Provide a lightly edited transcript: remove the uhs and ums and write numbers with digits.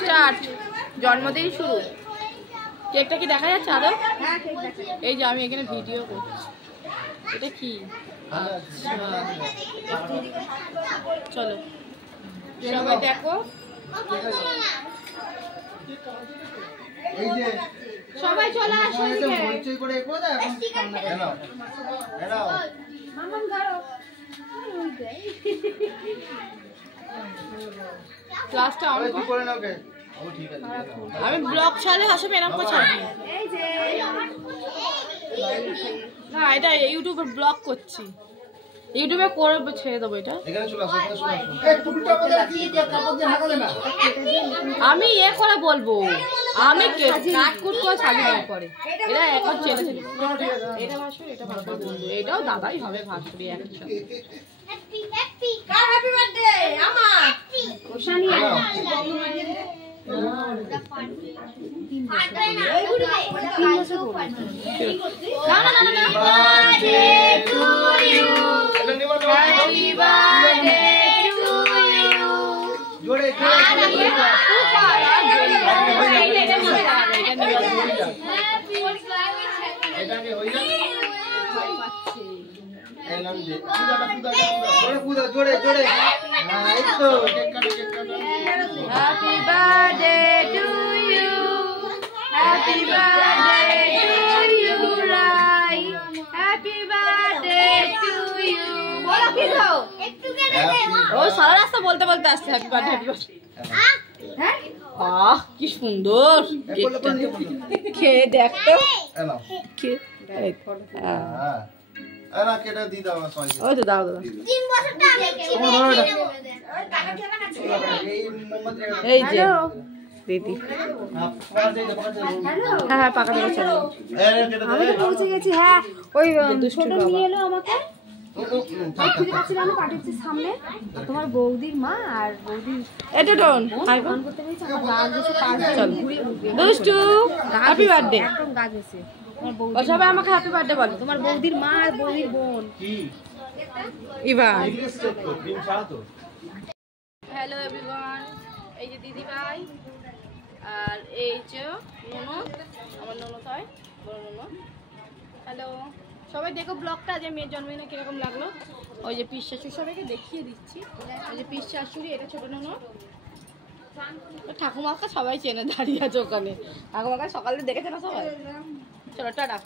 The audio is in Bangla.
স্টার্ট, জন্মদিন শুরু। কেকটা কি দেখা যাচ্ছে আদৌ? এই যে আমি এখানে ভিডিও করছি। এটা কি? চলো সবাই দেখো, সবাই চলে আসো। ক্লাসটা অন করে নাও। আমি ব্লগ ছাড়লে আসবে এরকম করে ছাড়বি না, এটা ইউটিউবে ব্লগ করছি, ইউটিউবে করে ছেড়ে দেবো। এটা আমি করে বলবো, আমি কাটকুট করে সাজিয়ে পরে এরা এখন চেনে চেনে। এটা ভাসুর, এটা ভাসুর বন্ধু, এটাও দাদাই হবে ভাসুরি একসাথে। Happy birthday to you, happy birthday to you, Rai, happy birthday to you. बोलो किसो? ओ सारा रास्ता बोलते बोलते आस्ते हैप्पी बर्थडे हैप्पी बर्थडे। हैं? आह কি সুন্দর কেকটা, খেয়ে দেখ তো। এলো কে আরে কেটে দি দাও সবাই। ওই তো দাও দাও। 3 বছরটা আমি এই যে দিদি। হ্যাঁ হ্যাঁ পাকা দিয়ে চলো। আমি তো পৌঁছে গেছি। হ্যাঁ ওই ছোট নিয়ে এলো আমাকে। খুঁজে পাচ্ছিলাম আমি পাঠিয়েছি সামনে। তোমার বৌদির মা আর বৌদির এটা ডন হাই ফোন করতে গেছে, আমার গাছ এসে পাশ ঘুরে দুষ্টু হ্যাপি বার্থডে একদম গাছ এসে। ও সবাই আমাকে হ্যাপি বার্থডে বলো। তোমার বৌদির মা আর বৌদির বোন কি ইভান। হ্যালো এভরিওয়ান, এই যে দিদি ভাই আর এই যে ননদ, আমার ননদ হয় বড় ননদ। হ্যালো সবাই দেখো ব্লগটা, যে মেয়ের জন্মদিনে কিরকম লাগলো। ওই যে পিস শাশুড়ি, সবাইকে দেখিয়ে দিচ্ছি। ওই যে পিস শাশুড়ি, এটা ছোট ননদ। ঠাকুমাকে সবাই চেনে, দাঁড়িয়ে আছে ওখানে। ঠাকুমাকে সকালে দেখেছে না সবাই। চলো টাটা।